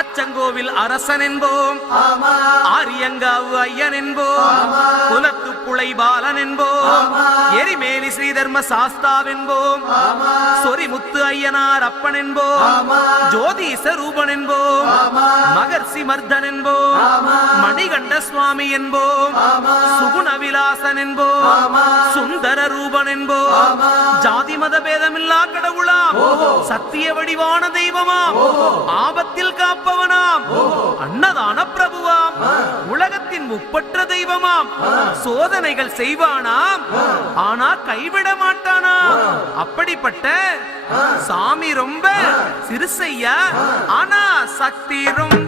அச்சங்கோவில் அரசன் என்போம், ஆரியங்காவு ஐயன் என்போம், குலத்து புலை பாலன் என்போம், எரிமேலி ஸ்ரீதர்ம சாஸ்தாவென்போம், சொரிமுத்து ஐயனார் அப்பன் என்போம், ஜோதிச ரூபன் என்போம், மகர்ஷி மர்தன் என்போம், மணிகண்ட சுவாமி என்போம், சுகுணவிலாசன் என்போம், சுந்தர ரூபன் என்போம், ஜாதி மத பேதமில்லா கடவுளாம், சத்திய வடிவான தெய்வமாம், ஆபத்தில் காப்பவனாம், அன்னதான பிரபுவாம், உலகத்தின் முப்பற்ற தெய்வமாம், சோதனைகள் செய்வானாம், ஆனா கைவிட மாட்டானாம். அப்படிப்பட்ட சாமி ரொம்ப சிறுசையா, ஆனா சக்தி ரொம்ப